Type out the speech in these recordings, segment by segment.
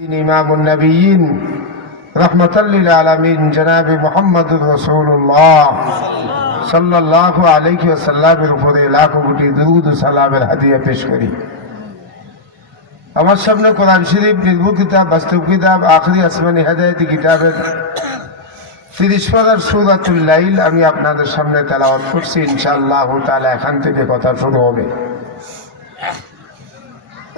إمام النبيين رحمة للعالمين جناب محمد رسول الله صلى الله عليه وسلم উপরে লাখো কোটি দরুদ ও সালামের হাদিয়া পেশ করি। আমার সামনে কোরআন শরীফ নির্ভুল কিতাব, বাস্তব কিতাব, আখরি আসমানি হেদায়েতি কিতাবের 30 পারার সূরাতুল লাইল আমি আপনাদের সামনে তেলাওয়াত করছি। ইনশাআল্লাহ তাআলা এখান থেকে কথা শুরু হবে।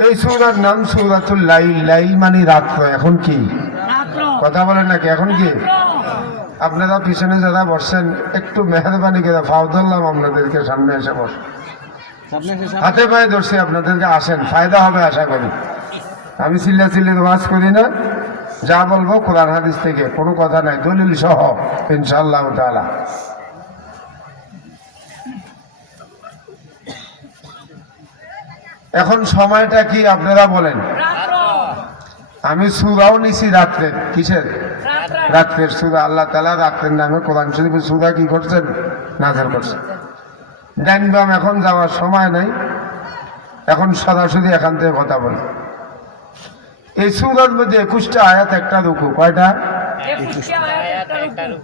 এই সূরার নাম সূরাতুল লাইল। লাইল মানে রাত্র। এখন কি কথা বলেন নাকি? এখন কি আপনারা পিছনে যারা বসছেন একটু মেহরবানি করে ফাও ধরলাম আপনাদেরকে, সামনে এসে বস, হাতে পায়ে ধরছি আপনাদেরকে, আসেন, ফায়দা হবে আশা করি। আমি চিল্লাচিল্লির ওয়াজ করি না, যা বলবো কোরআন হাদিস থেকে, কোনো কথা নাই, দলিল সহ ইনশাআল্লাহ তাআলা। এখন সময়টা কি আপনারা বলেন? আমি সূরাও নিছি রাত্রের। কিসের? রাত্রের সূরা। আল্লাহ তাআলা রাত্রের নামে কোরআন শরীফের সূরা কি করছেন? নাযিল করছেন। ডাইন বাম এখন যাওয়ার সময় নাই, এখন সরাসরি এখান থেকে কথা বলি। এই সূরার মধ্যে 21টা আয়াত, একটা রুকু। কয়টা?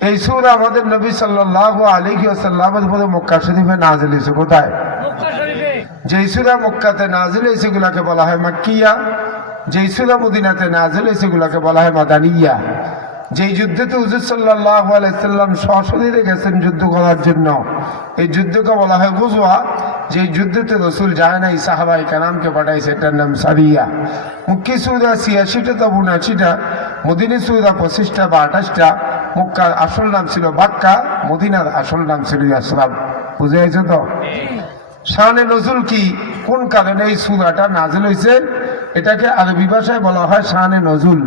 এই সূরা আমাদের নবী সাল্লাল্লাহু আলাইহি ওয়াসাল্লামের উপরে মক্কা শরীফে নাযিল হয়েছে। কোথায়? যেই সূরা মক্কাতে নাযিল হয়েছে সেগুলাকে বলা হয় মাক্কিয়া, যেই সূরা মদিনাতে নাযিল হয়েছে সেগুলাকে বলা হয় মাদানিয়া। যেই যুদ্ধেতে হুজুর সাল্লাল্লাহু আলাইহি সাল্লাম সশরীরে গেছেন যুদ্ধ করার জন্য, এই যুদ্ধকে বলা হয় গুজওয়া। যেই যুদ্ধেতে রসুল যায় নাই, সাহাবায়ে কেরামকে পাঠাইছে, এটার নাম সারিয়া। মক্কি সূরা ৮৬টা তো ৭৯টা, মদিনী সূরা ২৫টা বা ২৮টা। মক্কার আসল নাম ছিল বাক্কা, মদিনার আসল নাম ছিল ইয়াসরাব। বুঝে গেছে তো? শানে নজুল কি, কোন কারণে এই সূরাটা নাযিল হয়েছে, এটাকে আরবি ভাষায় বলা হয় শানে নজুল।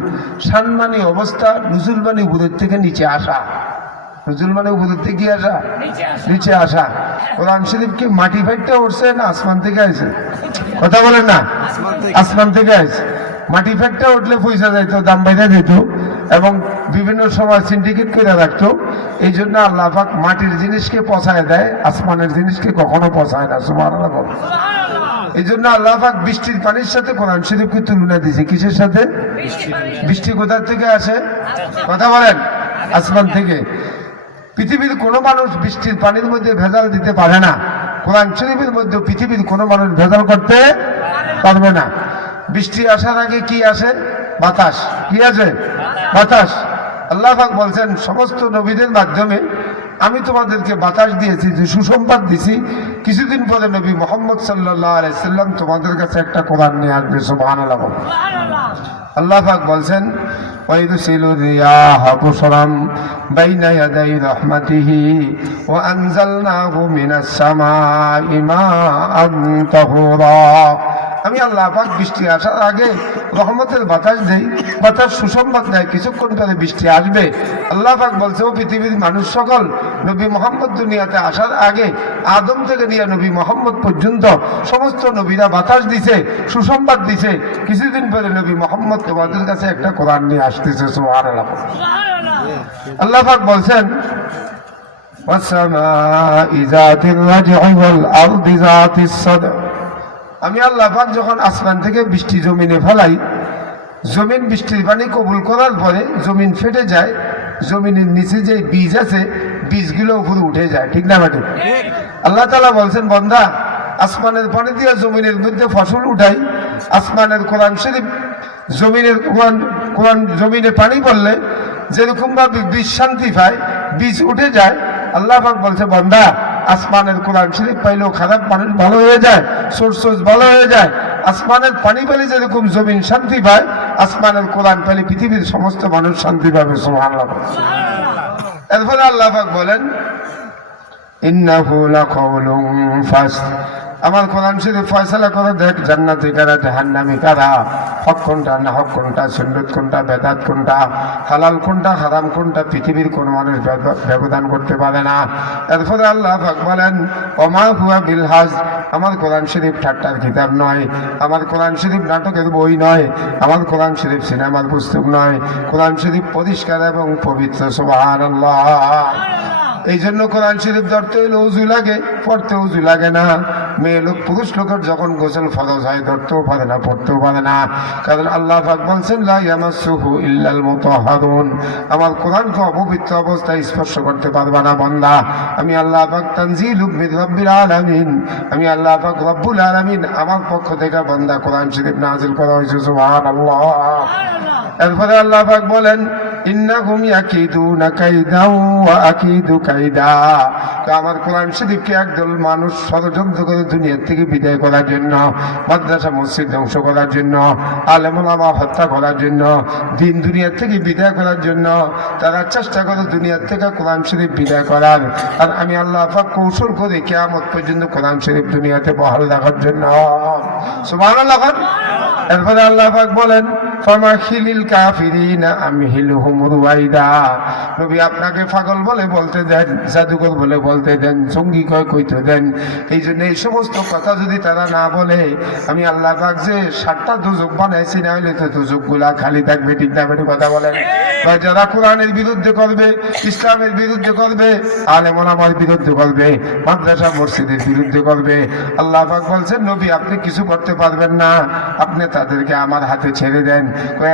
শান মানে অবস্থা, নজুল মানে উপরের থেকে নিচে আসা। নজুল মানে উপরের থেকে কি আসা? নিচে আসা। কোরআন শরীফ কি মাটি ফাইটটা উঠছে না আসমান থেকে আইছে? কথা বলেন না? আসমান থেকে আইছে। মাটি ফাইটটা উঠলে পয়সা যাইতো, দাম বাইরে যেত, এবং বিভিন্ন সময় সিন্ডিকেট করে রাখতো। এই জন্য আল্লাহ পাক মাটির জিনিসকে পচায় দেয়, আসমানের জিনিসকে কখনো পচায় না। সুবহানাল্লাহ। এই জন্য আল্লাহ পাক বৃষ্টির পানির সাথে কোরআন শরীফকে তুলনা দিয়েছে। কিসের সাথে? বৃষ্টি কোথা থেকে আসে? কথা বলেন? আসমান থেকে। পৃথিবীর কোনো মানুষ বৃষ্টির পানির মধ্যে ভেজাল দিতে পারে না। কোরআন শরীফের মধ্যে পৃথিবীর কোনো মানুষ ভেজাল করতে পারবে না। বৃষ্টি আসার আগে কি আসে? বাতাস। কি আছে? বাতাস। আল্লাহ পাক বলছেন সমস্ত নবীদের মাধ্যমে আমি তোমাদেরকে বাতাস দিয়েছি, যে সুসংবাদ দিছি। কিছুদিন পরে নবী মুহাম্মদ সাল্লাল্লাহু আলাইহি সাল্লাম তোমাদের কাছে একটা কোরআন নিয়ে আসবে। সুবহানাল্লাহ। আল্লাহ পাক বলছেন ওয়াইদুসিলু রিয়াহা বুশরাম বাইনা ইয়াদাই রাহমাতিহি ওয়া আনজালনাহু মিনাস সামাই মাআন তাহুরা। আমি আল্লাহ পাক বৃষ্টি আসার আগে রহমতের বাতাস দেই, বাতাস সুসংবাদ দেয়, কিছুক্ষণ পরে বৃষ্টি আসবে। আল্লাহ পাক বলছে ও পৃথিবীর মানুষ সকল, নবী মুহাম্মদ দুনিয়াতে আসার আগে আদম থেকে নিয়ে নবী মুহাম্মদ পর্যন্ত সমস্ত নবীরা বাতাস দিছে, সুসংবাদ দিছে। কিছুদিন পরে নবী মুহাম্মদ তোমাদের কাছে একটা কোরআন নিয়ে আসতেছে। সুবহানাল্লাহ। আল্লাহ পাক বলছেন ওয়াসসামাই যাতির রাজ'i ওয়াল আরদি যাতিস সাদা। আমি আল্লাহ পাক যখন আসমান থেকে বৃষ্টি জমিনে ফেলাই, জমিন বৃষ্টির পানি কবুল করার পরে জমিন ফেটে যায়, জমিনের নিচে যে বীজ আছে বীজগুলো উপরে উঠে যায়। ঠিক না বেটে? আল্লাহ তাআলা বলছেন বন্দা, আসমানের পানি দিয়ে জমিনের মধ্যে ফসল উঠাই। আসমানের কোরআন শরীফ জমিনের কোরআন জমিনে পানি পড়লে যেরকম ভাবে বীজ শান্তি পায়, বীজ উঠে যায়। আল্লাহ পাক বলছে বন্দা, আসমানের কোরআন শরীফ পাইলেও খারাপ মানুষ ভালো হয়ে যায়, সোর্স ভালো হয়ে যায়। আসমানের পানি পেলে যেরকম জমিন শান্তি পায়, আসমানের কোরআন পেলে পৃথিবীর সমস্ত মানুষ শান্তি পাবে। সুবহানাল্লাহ। এরপরে আল্লাহ পাক বলেন ইন্নাহু লাকাউলুন ফাসল। আমার কোরআন শরীফ ফয়সালা করে দেখ, জান্নাতি কারা, জাহান্নামী কারা, হক কোনটা, না হক কোনটা, সুন্নাত কোনটা, বেদাত কোনটা, হালাল কোনটা, হারাম কোনটা, পৃথিবীর কোন মানুষ ব্যবধান করতে পারে না। এরপরে আল্লাহ পাক বলেন ওমা হুয়া বিল হাজ। আমার কোরআন শরীফ ঠাট্টার কিতাব নয়, আমার কোরআন শরীফ নাটকের বই নয়, আমার কোরআন শরীফ সিনেমার পুস্তক নয়। কোরআন শরীফ পরিষ্কার এবং পবিত্র। সুবহানাল্লাহ। এই জন্য কোরআন শরীফ ধরতে হইলে উজু লাগে, পড়তে উজু লাগে না। মেয়ে লোক পুরুষ লোকের যখন গোসল ফরজ হয় ধরতেও পারে না, পড়তেও পারে না, কারণ আল্লাহ পাক বলছেন লা ইয়ামাসসুহু ইল্লাল মুতাহহারুন, আমার কোরআনকে অপবিত্র অবস্থায় স্পর্শ করতে পারবে না বান্দা। আমি আল্লাহ পাক তানজিলুম মির রাব্বিল আলামিন, আমি আল্লাহ পাক রব্বুল আলামিন আমার পক্ষ থেকে বান্দা কোরআন শরীফ নাযিল করা হয়েছে। সুবহানাল্লাহ। এরপরে আল্লাহ পাক বলেন ইন্নাহুম ইয়াকিদুনা কাইদাও ওয়া আকিদু কাইদা, আমার কোরআন শরীফকে একদল মানুষ ষড়যন্ত্র করে দুনিয়া থেকে বিদায় করার জন্য, মাদ্রাসা মসজিদ ধ্বংস করার জন্য, আলেম ওলামা হত্যা করার জন্য, দিন দুনিয়া থেকে বিদায় করার জন্য তারা চেষ্টা করে দুনিয়া থেকে কোরআন শরীফ বিদায় করার। আর আমি আল্লাহ পাক কৌশল করে কিয়ামত পর্যন্ত কোরআন শরীফ দুনিয়াতে বহাল রাখার জন্য। সুবহানাল্লাহ। এরপরে আল্লাহ পাক বলেন ফামাখিলিল কাফিরিনা আমহিলহুম রুয়াইদা, নবী আপনাকে পাগল বলে বলতে দেন, জাদুকর বলে বলতে দেন, সঙ্গী কইতে দেন। এই জন্য এই সমস্ত কথা যদি তারা না বলে, আমি আল্লাহ পাক যে 7টা দুজক বানাইছি, না হলে তো দুজকগুলা খালি থাকবে। ঠিক না বেটি কথা বলেন? বা যারা কোরআনের বিরুদ্ধে করবে, ইসলামের বিরুদ্ধে করবে, আলেম ওলামার বিরুদ্ধে করবে, মাদ্রাসা মসজিদের বিরুদ্ধে করবে, আল্লাহ পাক বলছেন নবী আপনি কিছু করতে পারবেন না, আপনি তাদেরকে আমার হাতে ছেড়ে দেন।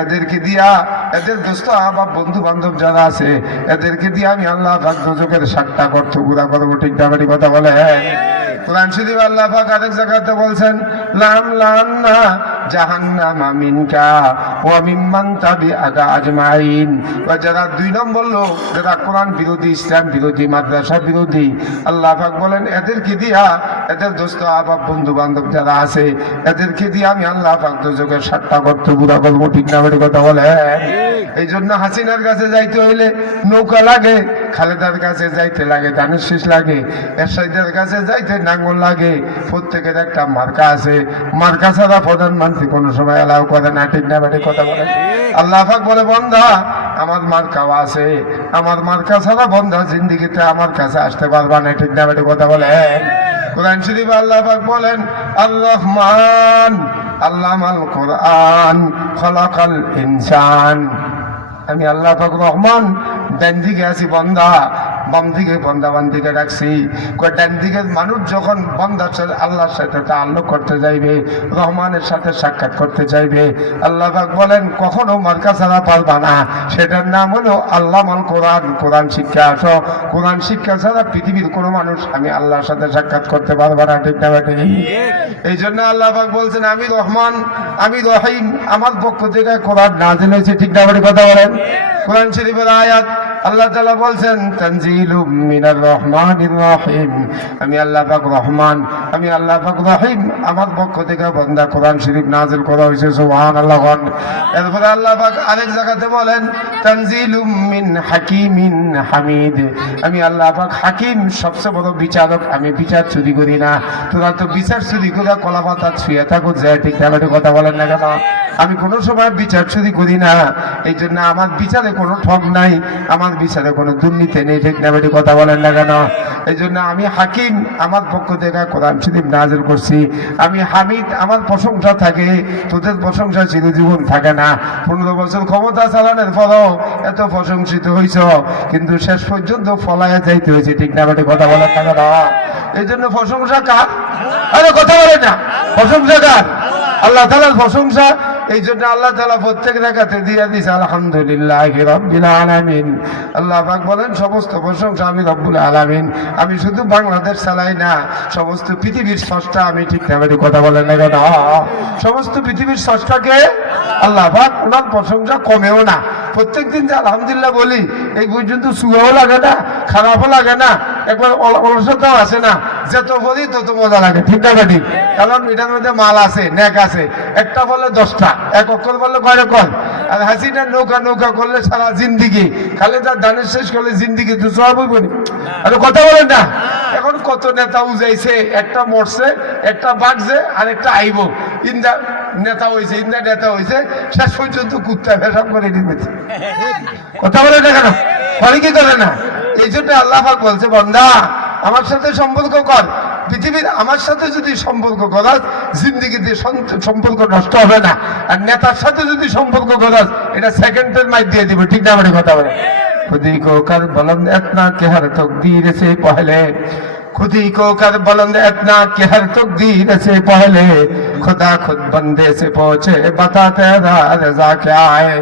এদেরকে দিয়া, এদের দোস্ত আহবাব বন্ধু বান্ধব যারা আছে, এদেরকে দিয়ে আমি আল্লাহ পাক দুজকের 7টা গর্ত গুঁড়া করবো। ঠিক না বেটি কথা বলে? কোরআন শরীফ আল্লাহ পাক আরেক জায়গাতে বলছেন লাম লান্না জাহান্নামা মিনকা ওয়া মিম্মান তাবিআকা আজমাইন। যারা 2 নম্বর লোক, যারা কোরআন বিরোধী, ইসলাম বিরোধী, মাদ্রাসা বিরোধী, আল্লাহ পাক বলেন এদেরকে দিয়া, এদের দোস্ত আহবাব বন্ধু বান্ধব যারা আছে, এদেরকে দিয়ে আমি আল্লাহ পাক দুজকের 7টা গর্ত গুঁড়া করবো। ঠিক না বেটি কথা বলে? এই জন্য হাসিনার কাছে যাইতে হইলে নৌকা লাগে, খালেদার কাছে যাইতে লাগে ধানের শীষ লাগে, এরশাদের কাছে যাইতে নাঙ্গল লাগে। প্রত্যেকের একটা মার্কা আছে, মার্কা ছাড়া প্রধানমন্ত্রী কোনো সময় এলাও করে না। ঠিক না বেটি কথা বলে? আল্লাহ পাক বলে বান্দা আমার মার্কাও আছে, আমার মার্কা ছাড়া বান্দা জিন্দেগিতে আমার কাছে আসতে পারবা না। ঠিক না বেটি কথা বলে? কোরআন শরীফ আল্লাহ পাক বলেন আর রহমান আল্লামাল কোরআন খলাকাল ইনসান, আমি আল্লাহ পাক রহমান, ডান দিকে আছি বান্দা, বাম দিকে বান্দা, বাম দিকে রাখছি। ডান দিকের মানুষ যখন বান্দার সাথে আল্লাহর সাথে তাআল্লুক করতে যাইবে, রহমানের সাথে সাক্ষাৎ করতে চাইবে, আল্লাহ পাক বলেন কখনো মার্কা ছাড়া পারবা না। সেটার নাম হলো আল্লামাল কোরআন, কোরআন শিক্ষা। আসো, কোরআন শিক্ষা ছাড়া পৃথিবীর কোনো মানুষ আমি আল্লাহর সাথে সাক্ষাৎ করতে পারবা না। ঠিক না বেটি? এই জন্য আল্লাহ পাক বলছেন আমি রহমান, আমি রহিম, আমার পক্ষ থেকে কোরআন নাযিল হয়েছে। ঠিক না বেটি কথা বলেন? কোরআন শরীফের আয়াত আল্লাহ তাআলা বলছেন তানজিলুম মিনার রহমানির রহিম, আমি আল্লাহ পাক রহমান, আমি আল্লাহ পাক রহিম, আমার পক্ষ থেকে বান্দা কোরআন শরীফ নাযিল করা হয়েছে। সুবহানাল্লাহ। এরপরে আল্লাহ পাক আরেক জায়গাতে বলেন তানজিলুম মিন হাকিমিন হামিদ, আমি আল্লাহ পাক হাকিম, সবচেয়ে বড় বিচারক, আমি বিচার চুরি করি না। তোরা তো বিচার চুরি করে কলা পাতা ছুঁয়ে থাকো যায়। ঠিক না কথা বলেন না কেন? আমি কোনো সময় বিচার চুরি করি না, এই জন্য আমার বিচারে কোনো ঠক নাই, আমার বিচারে কোনো দুর্নীতি নেই। ঠিক না বেটি কথা বলেন না কেন? এই জন্য আমি হাকিম, আমার পক্ষ থেকে কোরআন শরীফ নাযিল করছি। আমি হামিদ, আমার প্রশংসা থাকে, তোদের প্রশংসা চিরজীবন থাকে না। 15 বছর ক্ষমতা চালানোর পরও এত প্রশংসিত হইছ, কিন্তু শেষ পর্যন্ত ফলাইয়া যাইতে হয়েছে। ঠিক না বেটি কথা বলেন না কেন? এই জন্য প্রশংসা কার? আরে কথা বলে না, প্রশংসা কার? আল্লাহ তাআলার প্রশংসা। এই জন্য আল্লাহ তাআলা প্রত্যেক রাকাতে দিয়ে দিয়েছে আলহামদুলিল্লাহি রাব্বিল আলামিন। আল্লাহ পাক বলেন সমস্ত প্রশংসা আমি রব্বুল আলামিন, আমি শুধু বাংলাদেশ চালাই না, সমস্ত পৃথিবীর স্রষ্টা আমি। ঠিক না বেটি কথা বলেন না কেন? সমস্ত পৃথিবীর স্রষ্টাকে আল্লাহ পাক, ওনার প্রশংসা কমেও না। প্রত্যেকদিন যে আলহামদুলিল্লাহ বলি, এই পর্যন্ত সুগাও লাগে না, খারাপও লাগে না, একবার অলসতাও আসে না, যত বলি তত মজা লাগে। ঠিক না বেটি? কারণ এটার মধ্যে মাল আছে, নেক আছে। একটা বলে 10টা, এক অক্ষর বললে 5 অক্ষর। আর হাসিনা নৌকা নৌকা করলে সারা জিন্দিগি, খালি তার দানের শেষ করলে জিন্দিগি তো সব বলি। আর কথা বলেন না? এখন কত নেতা উজাইছে, একটা মরছে, একটা বাড়ছে, আর একটা আইব। ইন্দা নেতা হয়েছে, ইন্দা নেতা হয়েছে, শেষ পর্যন্ত কুত্তা পেশাব করে দিয়েছে। কথা বলে না কেন? কি করে না? এই জন্য আল্লাহ পাক বলছে বান্দা আমার সাথে সম্পর্ক কর। পৃথিবীর আমার সাথে যদি সম্পর্ক করাস, জিন্দিগিতে সম্পর্ক নষ্ট হবে না। আর নেতার সাথে যদি সম্পর্ক করাস, এটা সেকেন্ডের মাইর দিয়ে দিবে। ঠিক না বেটি কথা বলে? खुदी को कर बुलंद इतना कि हर तकदीर से पहले खुदी को कर बुलंद इतना कि हर तकदीर से पहले खुदा खुद बंदे से पहुंचे बता तेरा रजा क्या है।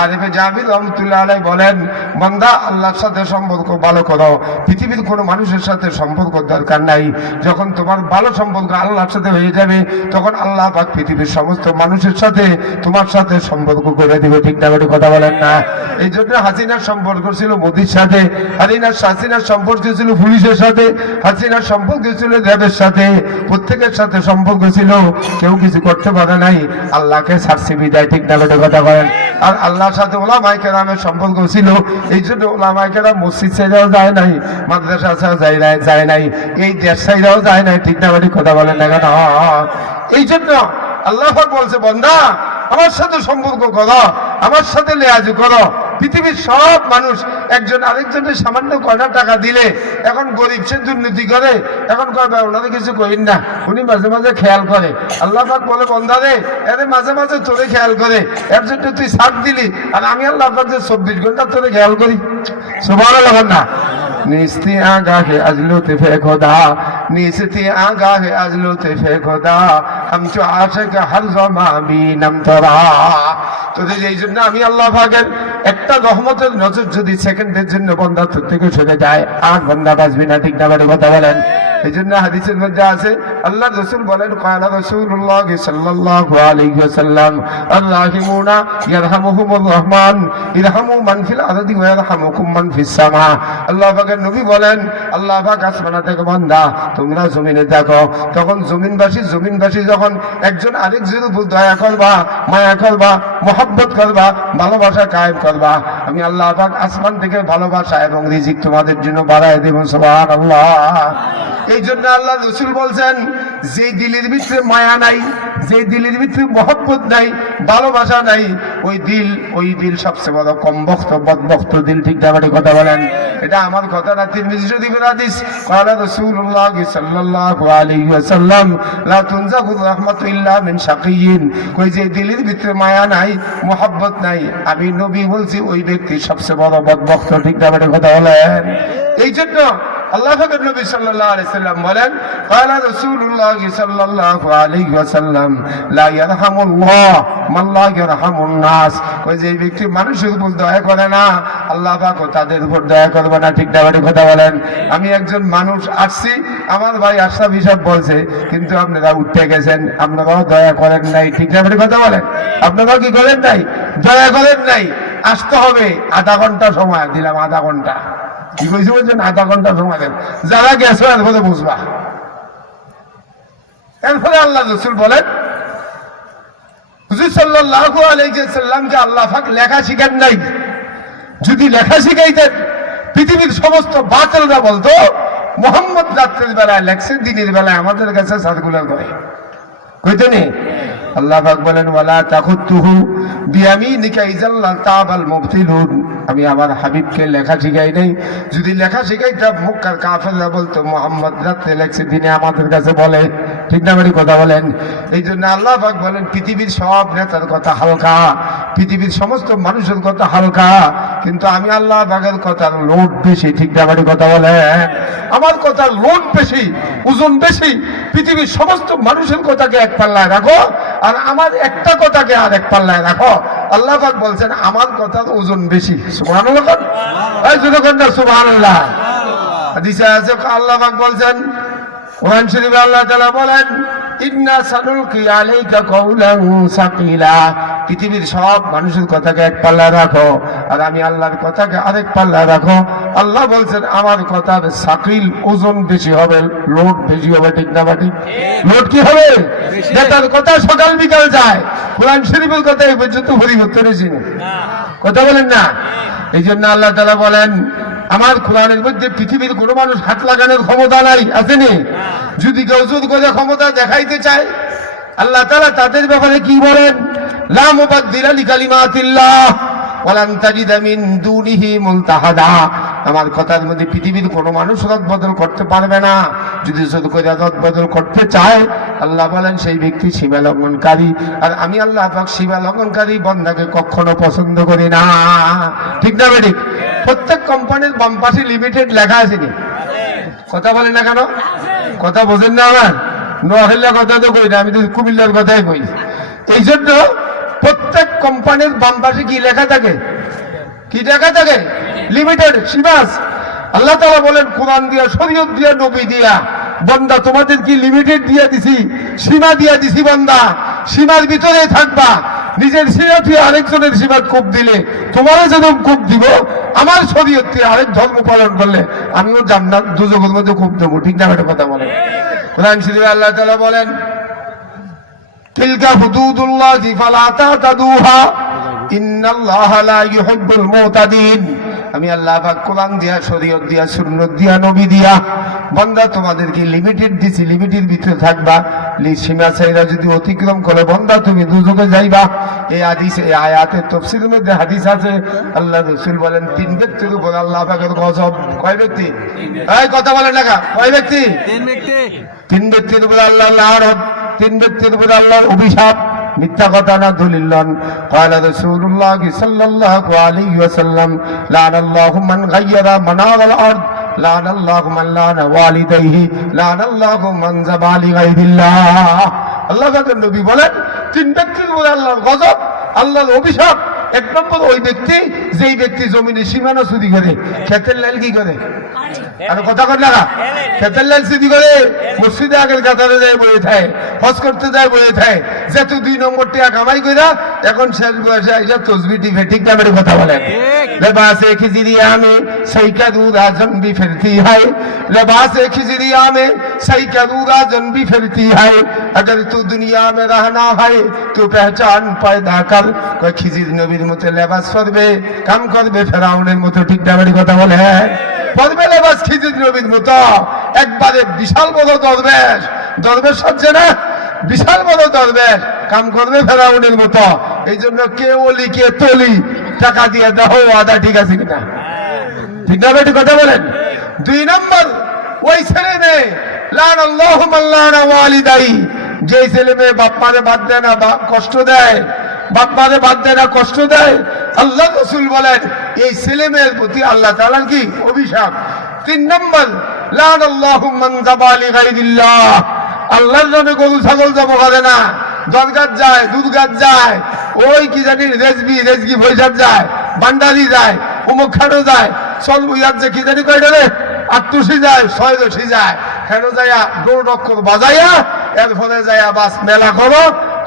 আরিফে জাবির রহমতুল্লাহ আলাইহি বলেন, বান্দা আল্লাহর সাথে সম্পর্ক ভালো করো, পৃথিবীর কোনো মানুষের সাথে সম্পর্ক দরকার নাই। যখন তোমার ভালো সম্পর্ক আল্লাহর সাথে হয়ে যাবে তখন আল্লাহ পাক পৃথিবীর সমস্ত মানুষের সাথে তোমার সাথে সম্পর্ক করে দিবে। ঠিক না বেঠিক কথা বলেন না? এই জন্য হাসিনার সম্পর্ক ছিল মোদির সাথে, হাসিনার সম্পর্ক ছিল পুলিশের সাথে, হাসিনার সম্পর্ক ছিল র্যাবের সাথে, প্রত্যেকের সাথে সম্পর্ক ছিল, কেউ কিছু করতে পারে নাই, আল্লাহকে ছাড়ছে বিদায়। ঠিক না বেঠিক কথা বলেন? আর আল্লাহর সাথে ওলামায়ে কেরামের সম্পর্ক ছিল, এই জন্য ওলামায়ে কেরাম মসজিদ ছেড়েও যায় নাই, মাদ্রাসা ছেড়েও যায় নাই, এই দেশ ছেড়েও যায় নাই। ঠিক না বেঠিক কথা বলেন না কেন? এই জন্য আল্লাহ পাক বলছে, বান্দা আমার সাথে সম্পর্ক করো, আমার সাথে লেয়াজ করো। পৃথিবীর সব মানুষ একজন আরেকজনের সামান্য কয়টা টাকা দিলে এখন গরিব সে দুর্নীতি করে, এখন কয় ওনাদের কিছু কইন না, উনি মাঝে মাঝে খেয়াল করে। আল্লাহ পাক বলে, বান্দা রে এর মাঝে মাঝে তোরে খেয়াল করে, এর জন্য তুই ছাড় দিলি, আর আমি আল্লাহ পাক যে 24 ঘন্টা তোরে খেয়াল করি। সুবহানাল্লাহ না? নিস্তি আগাহে আজলুতে ফে খোদা, নিস্তি আগাহে আজলুতে ফে খোদা, হাম তো আশিক হর জমা বিনম তরা। তোদের এই জন্য আমি আল্লাহ পাকের একটা রহমতের নজর যদি সেকেন্ডের জন্য বান্দা তোর থেকে সরে যায়, আর বান্দা বাঁচবি না। ঠিক না বেঠিক কথা বলেন? এই জন্য হাদিসের মধ্যে আছে, আল্লাহ রাসূল বলেন, ক্বালা রাসূলুল্লাহ সাল্লাল্লাহু আলাইহি ওয়াসাল্লাম, আররাহিমুনা ইয়ারহামুহুমুর রহমান ইরহামু মান ফিল আরদি ওয়া ইয়ারহামুকুম মান ফিস সামা। আল্লাহ পাকের নবী বলেন, আল্লাহ পাক আসমানে থেকে, বান্দা তোমরা জমিনে দেখো, তখন জমিনবাসী যখন একজন আরেকজনের উপর দয়া করবা, মায়া করবা, মহব্বত করবা, ভালোবাসা কায়েম করবা, আমি আল্লাহ পাক আসমান থেকে ভালোবাসা এবং রিজিক তোমাদের জন্য বাড়ায় দেব। সুবহানাল্লাহ। এই জন্য আল্লাহ রাসূল বলছেন, যে দিলের ভিতরে মায়া নাই, যে দিলের ভিতরে মহব্বত নাই, ভালোবাসা নাই, ওই দিল সবচেয়ে বড় কমবখ্ত বদবখ্ত দিল। ঠিক না বেঠিক কথা বলেন? এটা আমার কথা না, তিরমিজি শরীফের হাদিস। ক্বালা রাসূলুল্লাহ সাল্লাল্লাহু আলাইহি ওয়াসাল্লাম, লা তুনজাকুর রাহমাতু ইল্লা মিন শাকিয়্যিন। কই যে দিলের ভিতরে মায়া নাই, মহব্বত নাই, আমি নবী বলছি ওই ব্যক্তি সবচেয়ে বড় বদবখ্ত। ঠিক না বেঠিক কথা বলেন? এই জন্য আল্লাহ পাকের নবী সাল্লাল্লাহু আলাইহি সাল্লাম বলেন, ক্বালা রাসূলুল্লাহ সাল্লাল্লাহু আলাইহি ওয়াসাল্লাম, লা ইয়ারহামুল্লাহ মান লা ইয়ারহামুন নাস। কই যে ব্যক্তি মানুষের উপর দয়া করে না, আল্লাহ পাকও তাদের উপর দয়া করবে না। ঠিক না বেঠিক কথা বলেন? আমি একজন মানুষ আসছি, আমার ভাই আশরাফ হিসাব বলছে, কিন্তু আপনারা উঠতে গেছেন, আপনারাও দয়া করেন নাই। ঠিক না বেঠিক কথা বলেন? আপনারাও কি করেন নাই? দয়া করেন নাই। আসতে হবে, আধা ঘন্টা সময় দিলাম, আধা ঘন্টা। কি কইছে বলছেন? আধা ঘন্টা সময় দেন, যারা গেছো এরপরে বুঝবা। এরপরে আল্লাহ রাসূল বলেন, হুজুর সাল্লাল্লাহু আলাইহি ওয়াসাল্লামকে আল্লাহ পাক লেখা শিখান নাই। যদি লেখা শিখাইতেন, পৃথিবীর সমস্ত বাতিলরা বলতো মুহাম্মদ রাত্রের বেলায় লেখছে, দিনের বেলায় আমাদের কাছে সার্কুলার করে। কইতো নি? আল্লাহ পাক বলেন, ওয়ালা তাখুতুহু বিয়ামিনিকা ইযাল্লাল তাবাল মুবতিলুন। আমি আমার হাবিবকে লেখা শিখাই নাই। যদি লেখা শিখাইতাম, মক্কার কাফেররা বলতো মুহাম্মদ রাতে লেখছে, দিনে আমাদের কাছে বলে। ঠিক না বেঠিক কথা বলেন? এই জন্য আল্লাহ পাক বলেন, পৃথিবীর সব নেতার কথা হালকা, পৃথিবীর সমস্ত মানুষের কথা হালকা, কিন্তু আমি আল্লাহ পাকের কথার লোড বেশি। ঠিক না বেঠিক কথা বলেন? আমার কথার লোড বেশি, ওজন বেশি। পৃথিবীর সমস্ত মানুষের কথাকে এক পাল্লায় রাখো, আর আমার একটা কথাকে আর এক পাল্লায় রাখো। আল্লাহ পাক বলছেন, আমার কথার ওজন বেশি। সুবহানাল্লাহ। এই যতক্ষণ না সুবহানাল্লাহ। হাদিসে আছে, আল্লাহ পাক বলছেন, কোরআন শরীফে আল্লাহ তাআলা বলেন, ইন্না সানুলকি আলাইকা কাওলান সাকিলা। পৃথিবীর সব মানুষের কথাকে এক পাল্লায় রাখো, আর আমি আল্লাহর কথাকে আরেক পাল্লায় রাখো। আল্লাহ বলছেন, আমার কথার সাকিল, ওজন বেশি হবে, লোড বেশি হবে। ঠিক না বেঠিক? লোড কি হবে? নেতার কথা সকাল বিকাল যায়, কোরআন শরীফের কথা এই পর্যন্ত পরিবর্তন হয়েছে না। কথা বলেন না? এই জন্য আল্লাহ তাআলা বলেন, আমার কোরআনের মধ্যে পৃথিবীর কোনো মানুষ হাত লাগানোর ক্ষমতা নাই, আসেনি? যদি কেউ জোর করে ক্ষমতা দেখাইতে চায়, আল্লাহ তাআলা তাদের ব্যাপারে কি বলেন? লা মুবাদদিলা লিকালিমাতিল্লাহ ওয়ালান তাজিদা মিন দুনিহি মুলতাহাদা। আমার কথার মধ্যে পৃথিবীর কোনো মানুষ রদবদল করতে পারবে না। যদি জোর করে রদবদল করতে চায়, আল্লাহ বলেন সেই ব্যক্তি সীমা লঙ্ঘনকারী। আর আমি আল্লাহ পাক সীমা লঙ্ঘনকারী বান্দাকে কখনো পছন্দ করি না। ঠিক না বেঠিক? প্রত্যেক কোম্পানির বাম পাশে লিমিটেড লেখা আছে নি? কথা বলেন না কেন? কথা বোঝেন না আমার? নোয়াখালীর কথা তো কই না, আমি তো কুমিল্লার কথাই কই। এই জন্য প্রত্যেক কোম্পানির বাম পাশে কি লেখা থাকে? কি লেখা থাকে? লিমিটেড, সীমাস। আল্লাহ তাআলা বলেন কোরআন দিয়া, শরীয়ত দিয়া, নবী দিয়া, বান্দা তোমাদের কি লিমিটেড দিয়া দিছি, সীমা দিয়া দিছি বান্দা, সীমার ভিতরে থাকবা। নিজের সীমা দিয়ে আরেকজনের সীমা কোপ দিলে তোমারও যেরকম কোপ দিব, আমার শরীয়ত দিয়ে আরেক ধর্ম পালন করলে আমিও জান্নাত দুজকের মধ্যে কোপ দেবো। ঠিক না? একটা কথা বলেন। কোরআন শরীফে আল্লাহ তাআলা বলেন তিলকা হুদুদুল্লাহি ফালা তাতাদুহা ইন্নাল্লাহা লা ইউহিব্বুল মুতাদিন। আমি আল্লাহ পাক কোরআন দিয়া, শরীয়ত দিয়া, সুন্নাত দিয়া, নবী দিয়া বান্দা তোমাদেরকে লিমিটেড দিছি, লিমিটের ভিতরে থাকবা। সীমা চাইরা যদি অতিক্রম করে বান্দা তুমি দুজকে যাইবা। এই হাদিস, এই আয়াতের তাফসীরের মধ্যে হাদিস আছে, আল্লাহ রাসূল বলেন 3 ব্যক্তির উপর আল্লাহ পাকের গজব। কয় ব্যক্তি? এই কথা বলেন না কা? কয় ব্যক্তি? 3 ব্যক্তি। 3 ব্যক্তির উপর আল্লাহর লানত, 3 ব্যক্তির উপর আল্লাহর অভিশাপ। মিথ্যা কথা না, দলিল নন। ক্বালা রাসূলুল্লাহ সাল্লাল্লাহু আলাইহি ওয়াসাল্লাম লানাল্লাহু মান গায়্যারা মানারাল আরদ লানাল্লাহু মান লানা ওয়ালিদাইহি লানাল্লাহু মান যাবা লিগাইরিল্লাহ। আল্লাহ তাআলা নবী বলেন 3 ব্যক্তির উপর আল্লাহর গজব, আল্লাহর অভিশাপ। 1 নম্বর ওই ব্যক্তি যেই ব্যক্তি জমিনে সীমানা চুরি করে। ক্ষেতের লাল কি করে? আর কথা কর না, ক্ষেতের লাল চুরি করে মসজিদে আগের কাতারে যায় বয়ে থাকে, হজ করতে যায় বয়ে থাকে, যেহেতু 2 নম্বর টাকা কামাই কইরা এখন শেষ বয়সে আইসা তসবিহ টিপে। ঠিক না? মেরে কথা বলেন। लेबासे खिजरिया में सही कदूरा जन भी फिरती है, लेबासे खिजरिया में सही कदूरा जन भी फिरती है। अगर तू दुनिया में रहना है तो पहचान पैदा कर। कोई खिजिर नबीर मतो लेबास पड़बे, काम करबे ফেরাউনের মতো। ঠিক না? মেরে কথা বলে। পড়বে লেবাস খিজির নবীর মতো, একবারে বিশাল বড় দরবেশ। দরবেশ হচ্ছে না, বিশাল বড় দরবেশ, কাম করবে ফেরাউনের মতো। এই জন্য কে ওলি কে তলি, টাকা দিয়ে দাও আদা। ঠিক আছে কিনা? ঠিক না? বেটি কথা বলেন। 2 নম্বর ওই ছেলে মেয়ে লানাল্লাহু মান লানা ওয়ালিদাই, যে ছেলে মেয়ে বাপ মারে বাদ দেয় না, কষ্ট দেয়, বাপ মারে বাদ দেয় না, কষ্ট দেয়, আল্লাহ রাসূল বলেন এই ছেলে মেয়ের প্রতি আল্লাহ তাআলার কি অভিশাপ। 3 নম্বর লানাল্লাহু মান যাবা লিগাইরিল্লাহ, আল্লাহর নামে গরু ছাগল জব করে না, দরগাত যায়, দুধগাত যায়, ওই কি জানি রেজগি বৈশাখ যায়, বান্ডারি যায়, অমুক খানো যায়, চল বুঝার যে কি জানি কয়টা রে, আটটুসি যায়, 6 যায়, কেন যাইয়া গরু নক্ষর বাজাইয়া এরপরে যাইয়া বাস মেলা করো।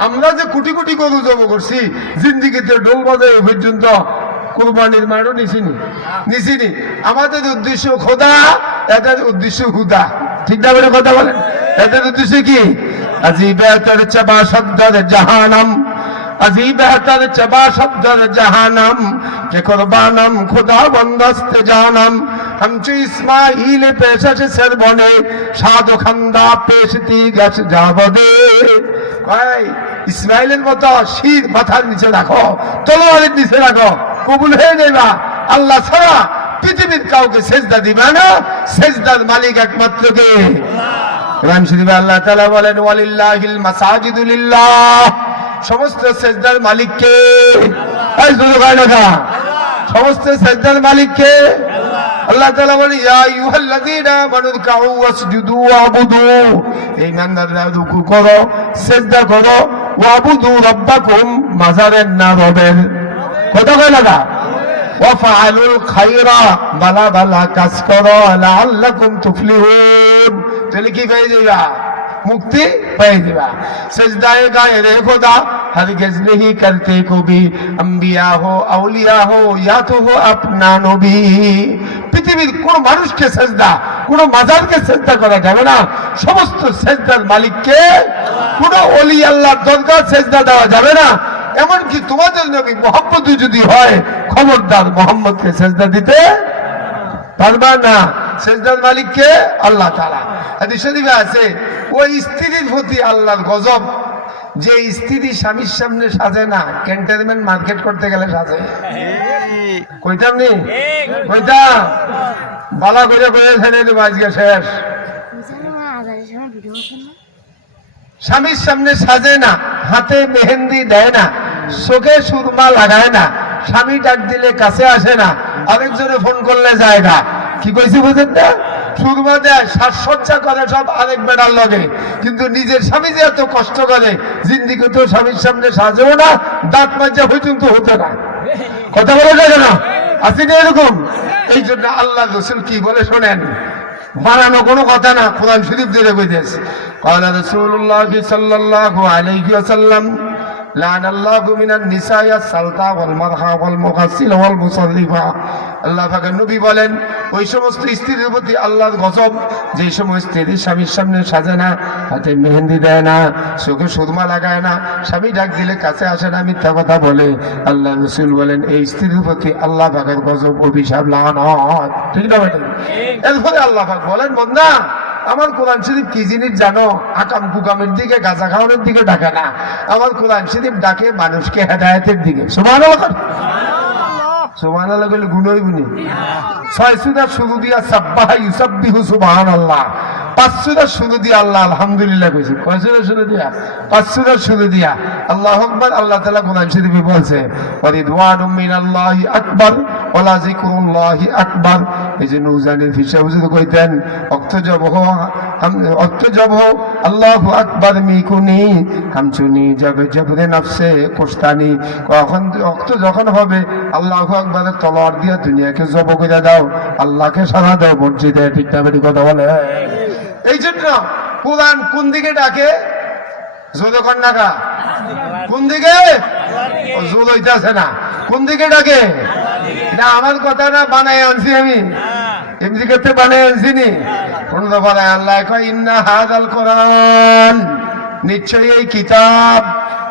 আমরা যে কোটি কোটি গরু জব করছি জিন্দিগিতে ঢোল বাজাই পর্যন্ত কুরবানির মারও নিছিনি। আমাদের উদ্দেশ্য খোদা, এদের উদ্দেশ্য হুদা। ঠিক না? বলে কথা বলেন। এদের উদ্দেশ্য কি? আজি বেহতর চবা সদ্দর জাহানম, আজি বেহতর চবা সদ্দর জাহানম, কে কুরবানম খুদা বন্দস্ত জানম। हमचो इस्माइल पेशश सर बने साधु खंदा पेशती गस जाबदे। কয় ইসমাইলের মতো শির মাথার নিচে রাখো, তলোয়ারের নিচে রাখো, কবুল হয়ে যাইবা। আল্লাহ ছাড়া পৃথিবীর কাউকে সেজদা দিবা না, সেজদার মালিক একমাত্র কে? কোরআন শরীফে আল্লাহ তাআলা বলেন ওয়ালিল্লাহিল মাসাজিদু লিল্লাহ, সমস্ত সেজদার মালিক কে? এই দুর্গা না, সমস্ত সেজদার মালিক কে? আল্লাহ তাআলা বলে ইয়া আইয়ুহাল্লাযীনা আমানু রুকউ ওয়াসজুদু ওয়াবুদু, এই ইমানদাররা রুকু করো, সিজদা করো, ওয়াবুদু রাব্বাকুম, মাজারের না রবের। কথা কয় লাগা। ওয়াফআলুল খায়রা, বালা বালা কাজ করো, লাআল্লাকুম তুফলিহুন, তাহলে কি পেয়ে যাবা? মুক্তি পেয়ে যাবা। সিজদায়ে গায়ে রে খোদা हरगिज़ नहीं करते कभी, अंबिया हो औलिया हो या तो हो अपना नबी। পৃথিবীর কোন মানুষকে সেজদা, কোন মাজারকে সেজদা করা যাবে না, সমস্ত সেজদার মালিককে। কোন ওলি আল্লাহর দরগার সেজদা দেওয়া যাবে না। এমনকি তোমাদের নবী মুহাম্মদ যদি হয়, খবরদার মুহাম্মদকে সেজদা দিতে পারবা না। সেজদার মালিককে? আল্লাহ তাআলা। হাদিস শরীফে আছে ওই স্ত্রীর প্রতি আল্লাহর গজব, যে স্ত্রী স্বামীর সামনে সাজে না, ক্যান্টনমেন্ট মার্কেট করতে গেলে সাজে। কইতাম নি? কইতাম বালা করে বলে ছেড়ে দেবো আজকে শেষ। স্বামীর সামনে সাজে না, হাতে মেহেন্দি দেয় না, চোখে সুরমা লাগায় না, স্বামী ডাক দিলে কাছে আসে না, আরেকজনে ফোন করলে যায় না। কি কইছি বুঝেন না? সুরমা দেয়, সাজসজ্জা করে সব আরেক বেড়ার লগে, কিন্তু নিজের স্বামী যে এত কষ্ট করে, জিন্দিগি তো স্বামীর সামনে সাজেও না, দাঁত মাজা পর্যন্ত হতো না। কথা বলে যায় না, আছে না এরকম? এই জন্য আল্লাহ রাসূল কি বলে শোনেন, বানানো কোনো কথা না, কোরআন শরীফ দিয়ে কইতেছে। قال رسول الله صلى الله عليه وسلم لعن الله من النساء السلطى والمرحى والمغسل والمصرفة। আল্লাহ পাকের নবী বলেন, ওই সমস্ত স্ত্রীর প্রতি আল্লাহর গজব, যে সমস্ত স্ত্রী স্বামীর সামনে সাজে না, হাতে মেহেন্দি দেয় না, চোখে সুরমা লাগায় না, স্বামী ডাক দিলে কাছে আসে না, মিথ্যা কথা বলে। আল্লাহ রাসূল বলেন, এই স্ত্রীর প্রতি আল্লাহ পাকের গজব, অভিশাপ, লানত। ঠিক না বেটা? এরপরে আল্লাহ পাক বলেন, বান্দা আমার কোরআন শরীফ কি জিনিস জানো? আকাম কুকামের দিকে, গাঁজা খাওয়ানোর দিকে ডাকে না, আমার কোরআন শরীফ ডাকে মানুষকে হেদায়েতের দিকে। সুবহানাল্লাহ, সুবহানাল্লাহ বলে গুণই গুণী। 6 সূরা শুরু দিয়া সাব্বাহা ইউসাব্বিহু সুবহানাল্লাহ, 5 সূরা শুরু দিয়া আল্লাহ আলহামদুলিল্লাহ কইছে। কয় সূরা শুরু দিয়া? 5 সূরা শুরু দিয়া আল্লাহু আকবার। আল্লাহ তাআলা কোরআন শরীফে বলছে, ওয়ারিদওয়ানুম মিনাল্লাহি আকবার ওয়ালা যিকরুল্লাহি আকবার। এই যে নূজানের ফিসা হুজুর কইতেন, অক্ত জব হো আল্লাহু আকবার মিকুনি হামচুনি জবে জবরে নফসে কোস্তানি। কখন অক্ত যখন হবে আল্লাহু আকবারের তলোয়ার দিয়া দুনিয়াকে জব করে দাও, আল্লাহকে সারা দাও মসজিদে। ঠিক না বেটি কথা বলে? এই জন্য কোরআন কোন দিকে ডাকে? জোরে কর না কা? কোন দিকে? জোর হইতাছে না। কোন দিকে ডাকে? এটা আমার কথা না, বানাই আনছি আমি, এমনি করতে বানাই আনছি নি। কোন ব্যাপারে আল্লাহ কয়, ইন্না হাযাল কোরআন, নিশ্চয়ই এই কিতাব,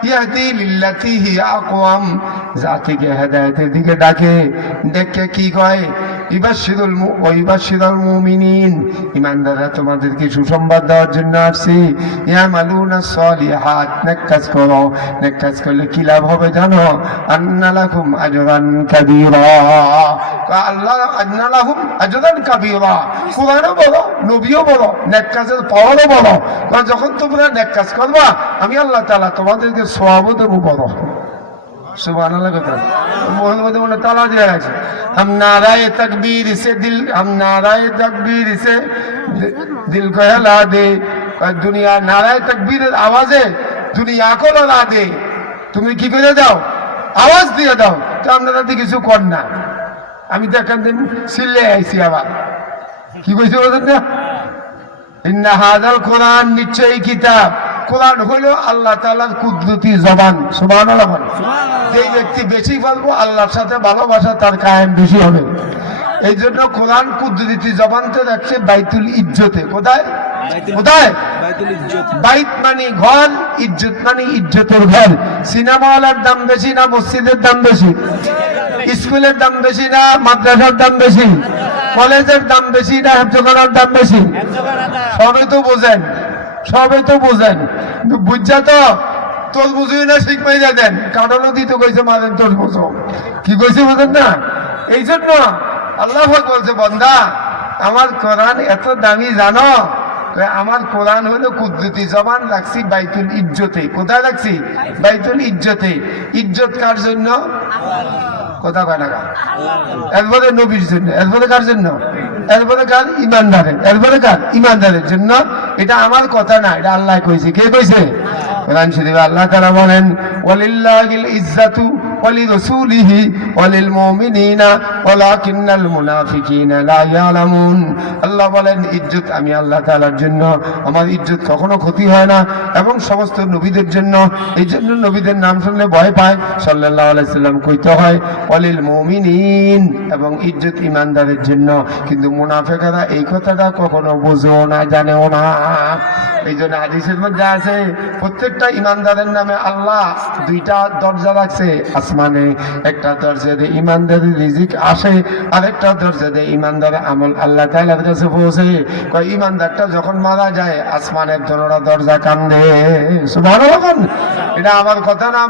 ইয়াহদি লিল্লাতি হিয়া আকওয়াম, জাতিকে হেদায়েতের দিকে ডাকে। দেখে কি কয়, ইবাশশিরুল মুমিনিন, ঈমানদাররা তোমাদেরকে সুসংবাদ দেওয়ার জন্য আসছি। ইয়ামালুনা সলিহাত, নেক কাজ করো, নেক কাজ করলে কি লাভ হবে জানো? আন্না লাকুম আজরান কাবীরা। আল্লাহ আন্না লাহুম আজরান কাবীরা, কুরআনও বলো, নবীও বলো, নেক কাজের পাওয়ারও বলো। যখন তোমরা নেক কাজ করবা, আমি আল্লাহ তাআলা তোমাদেরকে সওয়াবও দেব বড়। সুবহানাল্লাহ কথা মুহাম্মদে মনে তালা দেয়া আছে। हम नाराए तकबीर से दिल को हिला दे। दुनिया नाराए तकबीरेर आवाजे दुनिया को लड़ा दे। তুমি কি করে দাও? আওয়াজ দিয়ে দাও। তো আপনারা তো কিছু কর না। আমি তো এখান থেকে সিলে আইছি আবার। কি কইছে বলেন না? ইন্না হাযাল কোরআন, নিশ্চয়ই কিতাব। কোরআন হলো আল্লাহ তাআলার কুদরতি জবান। সুবহানাল্লাহ। যে ব্যক্তি বেশি বলবো আল্লাহর সাথে ভালোবাসা তার কায়েম বেশি হবে। এই জন্য কোরআন কুদরতি জবানতে রাখছে বাইতুল ইজ্জতে। কোথায়? কোথায়? বাইতুল ইজ্জত। বাইত মানে ঘর, ইজ্জত মানে ইজ্জতের ঘর। সিনেমাওয়ালার দাম বেশি না মসজিদের দাম বেশি? স্কুলের দাম বেশি না মাদ্রাসার দাম বেশি? কলেজের দাম বেশি না হেফজখানার দাম বেশি? সবে তো বোঝেন, সবে তো বোঝেন, বুঝছা তো তোর বুঝুই না শিখমাই দেন, কাটানো দিতে কইছে মারেন তোর বুঝো। কি কইছে বোঝেন না? এই জন্য আল্লাহ বলছে, বান্দা আমার কোরআন এত দামি জানো? আমার কোরআন হলো কুদরতি জবান, রাখছি বাইতুল ইজ্জতে। কোথায় রাখছি? বাইতুল ইজ্জতে। ইজ্জত কার জন্য? কথা কয় না, এরপরে নবীর জন্য। এরপরে কার জন্য? এরপরে কার? ইমানদারের। এরপরে কার? ইমানদারের জন্য। এটা আমার কথা না, এটা আল্লাহ কইছে। কে কইছে? কোরআন শরীফে আল্লাহ তাআলা বলেন, ওয়ালিল্লাহিল ইজ্জাতু ওয়ালিরাসূলিহি ওয়ালিল মুমিনিনা ওয়ালাকিন্নাল মুনাফিকিনা লা ইয়ালামুন। আল্লাহ বলেন, ইজ্জত আমি আল্লাহ তাআলার জন্য, আমার ইজ্জত কখনো ক্ষতি হয় না, এবং সমস্ত নবীদের জন্য। এই জন্য নবীদের নাম শুনলে ভয় পায়, সাল্লাল্লাহু আলাইহি সাল্লাম কইতে হয় ওয়ালিল মুমিনিন, এবং ইজ্জত ইমানদারের জন্য। কিন্তু মুনাফিকরা এই কথাটা কখনো বোঝো না, জানেও না। এই জন্য হাদিসের মধ্যে আছে, প্রত্যেকটা ইমানদারের নামে আল্লাহ দুইটা দরজা রাখছে আসমানে। একটা দরজা দিয়ে ইমানদারের রিজিক আসে, আর একটা দরজা দিয়ে ইমানদারের আমল আল্লাহ তাআলার কাছে পৌঁছে। কয় ইমানদারটা যখন মারা যায় আসমানের দরজা দরজা কান্দে। সুবহানাল্লাহ। এটা আমার কথা না,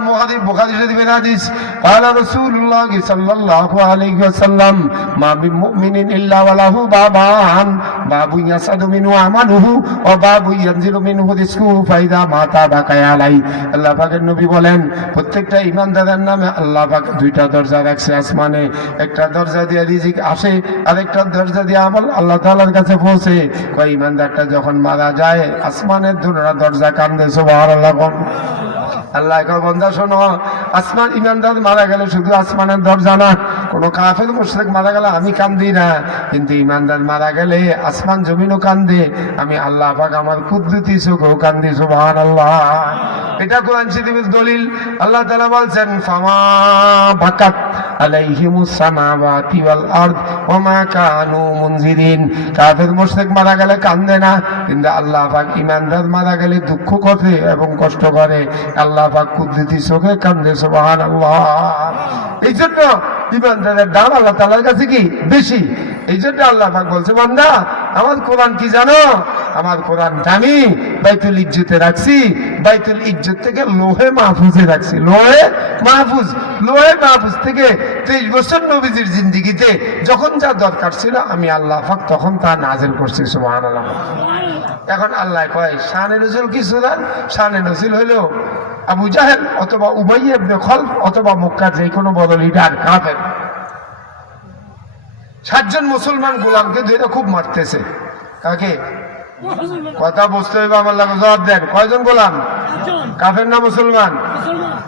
বুখারী শরীফের হাদিস। ক্বালা রাসূলুল্লাহ সাল্লাল্লাহু আলাইহি ওয়াসাল্লাম, মা মিন মুমিনিন ইল্লা ওয়ালাহু বাবান, বাবু ইয়াসাদু মিনহু আমালুহু ওয়া বাবু ইয়ানজিলু মিনহু রিজকুহু ফাইদা মাতা বাকায়া আলাই। আল্লাহ পাকের নবী বলেন, প্রত্যেকটা ইমানদারের নামে আসমানে আল্লাহ পাক দুইটা দরজা রাখছে আসমানে একটা দরজা দিয়ে রিজিক আসে আর একটা দরজা দিয়ে আমল আল্লাহ তাআলার কাছে পৌঁছে কই ইমানদারটা যখন মারা যায় আসমানের দুটো দরজা কান্দে সুবহানাল্লাহ আল্লাহ কয় বান্দা শোনো আসমান ইমানদার মারা গেলে শুধু আসমানের দরজা না কোন কাফের মুশরিক মারা গেলে আমি কান্দি না কিন্তু ইমানদার মারা গেলে আসমান জমিনও কান্দে আমি আল্লাহ পাক আমার কুদরতি চোখেও কান্দি সুবহানাল্লাহ এটা কোরআন শরীফের দলিল আল্লাহ তাআলা বলছেন ফামা বাকাত আলাইহিমুস সামাওয়াতি ওয়াল আরদ ওয়া মা কানু মুনজিরিন কাফের মুশরিক মারা গেলে কান্দে না কিন্তু আল্লাহ পাক ইমানদার মারা গেলে দুঃখ করে এবং কষ্ট করে আল্লাহ পাক কুদরতি চোখে কান্দে সুবহানাল্লাহ এই জন্য ইমানদারের দাম আল্লাহ তাআলার কাছে কি বেশি এই জন্য আল্লাহ পাক বলছে বান্দা আমার কোরআন কি জানো আমার কোরআন আমি বাইতুল ইজ্জতে রাখছি বাইতুল ইজ্জত থেকে লোহে মাহফুজে রাখছি লোহে মাহফুজ থেকে 23 বছর নবীজির জিন্দেগিতে যখন যা দরকার ছিল আমি আল্লাহ পাক তখন তা নাযিল করছি সুবহানাল্লাহ এখন আল্লাহ কয় শানে নজুল কি সূরা শানে নজুল হলো আবু জাহেল অথবা উমাইয়া ইবনে খলফ অথবা মক্কার যে কোনো বড় লিডার কাফের 60 জন মুসলমান গোলামকে ধরে খুব মারতেছে কাকে কথা বুঝতে হবে আমার লাগে জবাব দেন কয়জন গোলাম কাফের না মুসলমান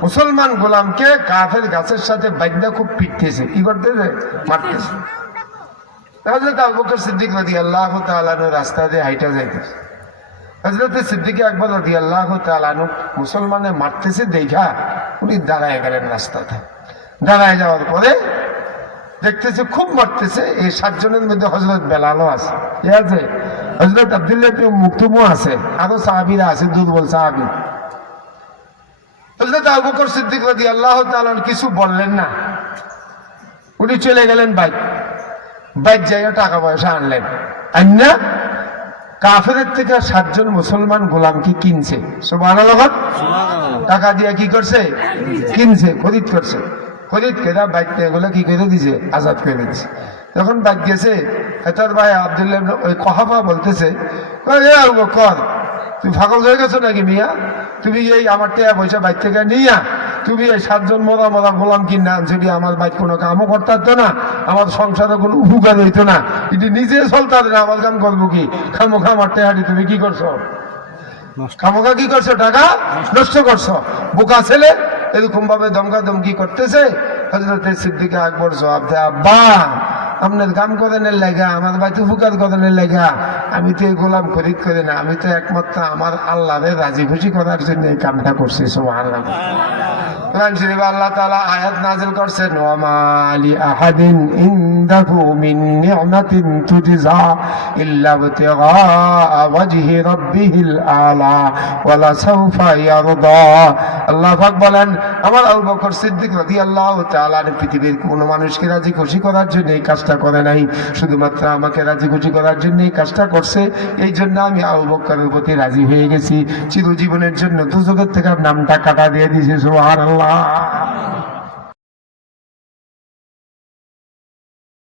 মুসলমান গোলামকে কাফের গাছের সাথে বাইন্দা খুব পিটতেছে কি করতেছে মারতেছে হযরত আবু বকর সিদ্দিক রাদিয়াল্লাহু তাআলা রাস্তা দিয়ে হাইটা যাইতেছে হযরত সিদ্দিক আকবর রাদিয়াল্লাহু তাআলা মুসলমানে মারতেছে দেখা উনি দাঁড়ায় গেলেন রাস্তাতে দাঁড়ায় যাওয়ার পরে দেখতেছে খুব মারতেছে এই 7 জনের মধ্যে হযরত বেলালও আছে ঠিক আছে হযরত আব্দুল্লাহ ইবনে মুকতুমও আছে আরো সাহাবীরা আছে দুর্বল সাহাবী হযরত আবু বকর সিদ্দিক রাদিয়াল্লাহু তাআলা কিছু বললেন না উনি চলে গেলেন বাইক জায়গা টাকা পয়সা আনলেন আন্না কাফেরের থেকে 7 জন মুসলমান গোলামকে কিনছে সুবহানাল্লাহ টাকা দিয়ে কি করছে কিনছে খরিদ করছে খরিদ করে বাইকটা এগুলো কি করে দিছে আজাদ করে দিচ্ছে যখন বাইক গেছে হেতার ভাই আব্দুল্লাহ ওই কহাফা বলতেছে আবু বকর তুমি ফাগল হয়ে গেছো নাকি মিয়া তুমি এই আমার টাকা পয়সা বাইক থেকে নিয়া তুমি এই 7 জন মরা গোলাম কিনা যদি আমার বাইক কোনো কামও করতে হতো না আমার সংসারে কোনো উপকার হইতো না এটি নিজে চলতে হবে না আমার কাম করবো কি খামোখা আমার টাকাটি তুমি কি করছো খামোখা কি করছো টাকা নষ্ট করছো বোকা ছেলে এরকম ভাবে দমকা দমকি করতেছে হযরত সিদ্দিক আকবর জবাব দেয় আব্বা আপনার কাম করেনের লাগা আমার বাইতে উপকার করেনের লাগা আমি তো এই গোলাম খরিদ করি না আমি তো একমাত্র আমার আল্লাহরে রাজি খুশি করার জন্য এই কামটা করছি সুবহানাল্লাহ কোরআন শরীফে আল্লাহ তাআলা আয়াত নাযিল করেছেন ওয়া মা লি আহাদিন ইনদাহু মিন নি'মাতিন তুজজা ইল্লা বিতিগা ওয়াজহি রাব্বিহিল আলা ওয়ালা সাওফা ইয়ারদা আল্লাহ পাক বলেন আমার আবু বকর সিদ্দিক রাদিয়াল্লাহু তাআলা পৃথিবীর কোনো মানুষকে রাজি খুশি করার জন্য এই কাজটা করে নাই শুধুমাত্র আমাকে রাজি খুশি করার জন্য এই কাজটা করছে এই জন্য আমি আবু বকরের প্রতি রাজি হয়ে গেছি চিরজীবনের জন্য দুজকের থেকে নামটা কাটা দিয়ে দিয়েছি সুবহানাল্লাহ